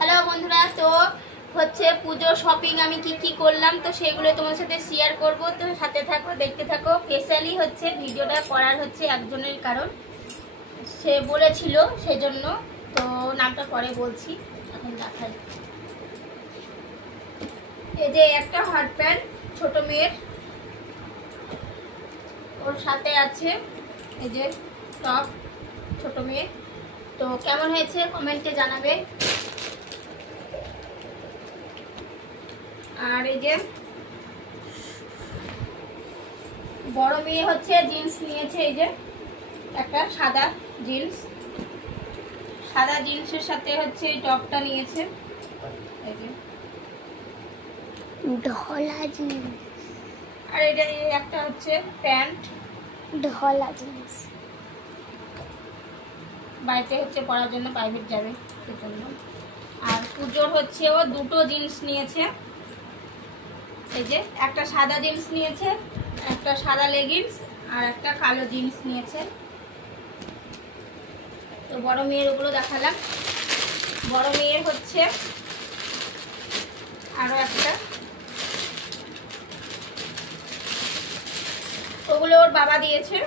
Hello বন্ধুরা, তো হচ্ছে পুজো শপিং আমি কি করলাম তো সেগুলো তোমার সাথে শেয়ার করব। তো সাথে থাকো, দেখতে থাকো। স্পেশালি হচ্ছে ভিডিওটা করার হচ্ছে একজনের কারণ, সে বলেছিল সেজন্য। তো নামটা পরে বলছি, এখন দেখাই। এই যে একটা হার্ড প্যান্ট ছোট মেয়ের, ওর সাথে আছে এই যে টপ ছোট মেয়ের। তো কেমন হয়েছে কমেন্টে জানাবে। আর এই যে বড় মেয়ে হচ্ছে জিন্স নিয়েছে, এই যে একটা সাদা জিন্সের সাথে হচ্ছে এই টপটা নিয়েছে, এই যে ঢলা জিন্স। আর এটা একটা হচ্ছে প্যান্ট ঢলা জিন্স, বাড়িতে হচ্ছে পরার জন্য, প্রাইভেট যাবে সেজন্য। আর পুজোর হচ্ছে ও দুটো জিন্স নিয়েছে, এই যে একটা সাদা জিন্স নিয়েছে, একটা সাদা লেগিংস আর একটা কালো জিন্স নিয়েছে। তো বড় মেয়ের ওগুলো দেখালাম। বড় মেয়ের হচ্ছে আরো একটা, ওগুলো ওর বাবা দিয়েছে।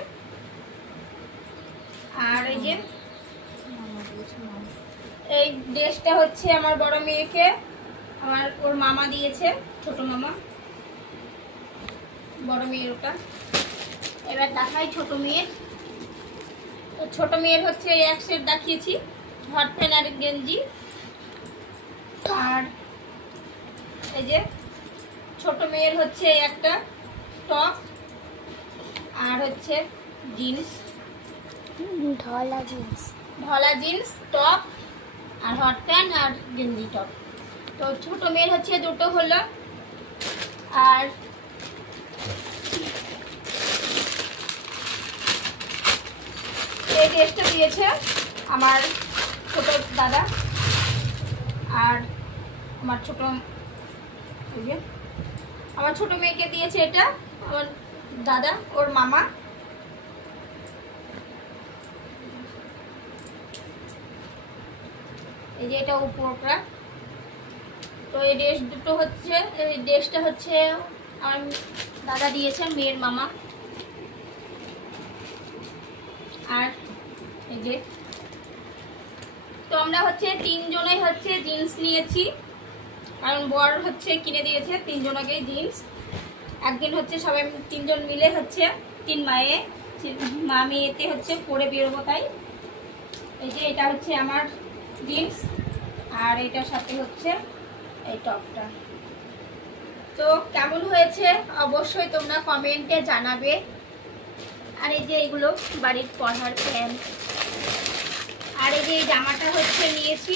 আর এই যে এই ড্রেসটা হচ্ছে আমার বড় মেয়েকে ওর মামা দিয়েছে, ছোট মামা, বড় মেয়ের ওটা। এবার দেখাই ছোট মেয়ের। তো ছোট মেয়ের হচ্ছে এক সেট দেখিয়েছি, হট প্যান্ট আর গেঞ্জি। আর এই যে ছোট মেয়ের হচ্ছে একটা টপ আর হচ্ছে জিন্স, ঢলা জিন্স টপ আর হট প্যান্ট আর গেঞ্জি টপ। তো ছোট মেয়ের হচ্ছে দুটো হলো। আর এই ড্রেসটা দিয়েছে আমার ছোট দাদা, আর আমার ছোট মেয়েকে দিয়েছে এটা আমার দাদা, ওর মামা। এই যে এটা উপরটা। তো এই ড্রেস দুটো হচ্ছে, এই ড্রেসটা হচ্ছে আমার দাদা দিয়েছে, মেয়ের মামা। আর এই যে তো আমরা হচ্ছে তিনজনেই হচ্ছে জিন্স নিয়েছি, কারণ বর হচ্ছে কিনে দিয়েছে তিনজনকেই জিন্স। একদিন হচ্ছে সবাই তিনজন মিলে হচ্ছে মা মেয়েতে হচ্ছে পরে বেরোবো, তাই এই যে এটা হচ্ছে আমার জিন্স আর এটার সাথে হচ্ছে এই টপটা। তো কেমন হয়েছে অবশ্যই তোমরা কমেন্টে জানাবে। আর এই যে এগুলো বাড়ির পড়ার প্যান্ট। আর এই যে এই জামাটা হচ্ছে নিয়েছি,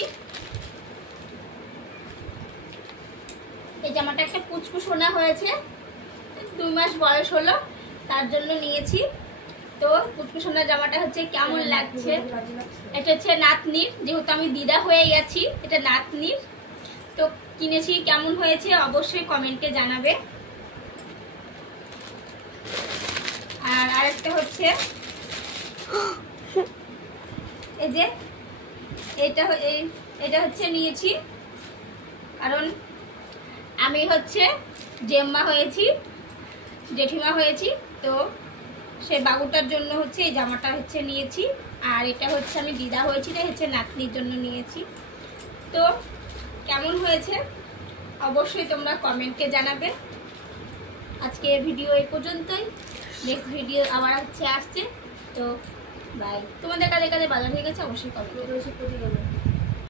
এই জামাটা একটা পুচকুসোনা হয়েছে, 2 মাস বয়স হলো, তার জন্য নিয়েছি। তো পুচকুসোনার জামাটা হচ্ছে কেমন লাগছে। এটা হচ্ছে নাতনির, যেহেতু আমি দিদা হয়ে গেছি, এটা নাতনির। তো কিনেছি, কেমন হয়েছে অবশ্যই কমেন্টে জানাবে। আর আরেকটা হচ্ছে এই যে এটা হচ্ছে নিয়েছি, কারণ আমি হচ্ছে জেম্মা হয়েছি, জেঠিমা হয়েছি, তো সেই বাবুটার জন্য হচ্ছে এই জামাটা হচ্ছে নিয়েছি। আর এটা হচ্ছে আমি দিদা হয়েছি, তাই হচ্ছে নাতনির জন্য নিয়েছি। তো কেমন হয়েছে অবশ্যই তোমরা কমেন্টে জানাবে। আজকে ভিডিও এই পর্যন্তই, নেক্সট ভিডিও আবার হচ্ছে আসছে। তো বাই। তোমাদের কাদের কাদের বাজার হয়ে গেছে অবশ্যই কমেন্টে।